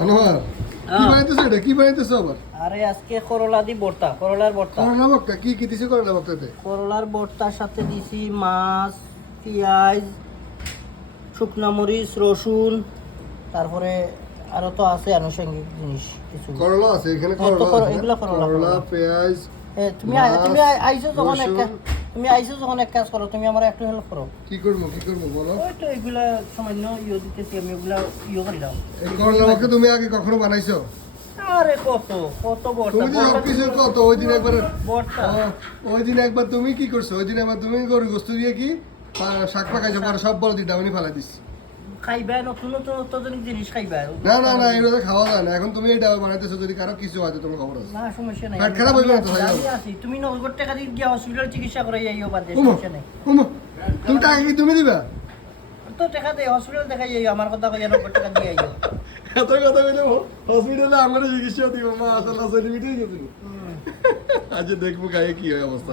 আনোয়ার কি হ্যাঁ। বানাইতেছো এটা? কি বানাইতেছো আবার? আরে আজকে করলা দি ভর্তা করলার ভর্তা করলা বক্তা কি কি দিছো করলা বক্তাতে করলার ভর্তার সাথে দিছি মাছ পেঁয়াজ শুকনা মরিচ রসুন তারপরে আরও তো আছে আনুষঙ্গিক জিনিস কিছু। করলা আছে এখানে হ্যাঁ, করলা এগুলা করলা, করলা। পেঁয়াজ তুমি তুমি আইছো যখন এক রসুন। তুমি আইছো যখন এক কাজ করো তুমি আমার একটু হেল্প করো। কি করব কি করব বলো? ওই তো এগুলা সামান্য ইয়ে দিতেছি আমি এগুলা ইয়ে করে দাও। এই করলা বক্তা তুমি আগে কখনো বানাইছো? আরে কত কত ভর্তা তুমি তো ভর্তা কত? ওই দিন একবার ভর্তা ওই দিন একবার তুমি কি করছ? ওই দিন একবার তুমি গরু গোস্ত দিয়ে কি শাক পাকাইছো? পরে সব বড় দিন আমি ফালাই দিস খাইবা নতুন নতুন অত্যাধুনিক জিনিস খাইবা। না না না এগুলো খাওয়া যায় না। এখন তুমি ডাব বানাইতেছো যদি কারও কিছু আছে তোমার খবর আছে। না সমস্যা নাই। পেট খারাপ হইবে না তো, আছি, আছি। তুমি নগদ টাকা দিয়ে গিয়ে হসপিটাল চিকিৎসা করে যাইও বাদ সমস্যা নেই। তুমি টাকা কি তুমি দিবা? তো টাকা দেয় হসপিটাল দেখা যাইও আমার কথা কইয়া নগদ টাকা দিয়ে আইও। এত কথা বলে হসপিটালে আমরা চিকিৎসা দিব মা আসলে সার্টিফিকেট গেছিল আজ দেখব গায়ে কি হয় অবস্থা।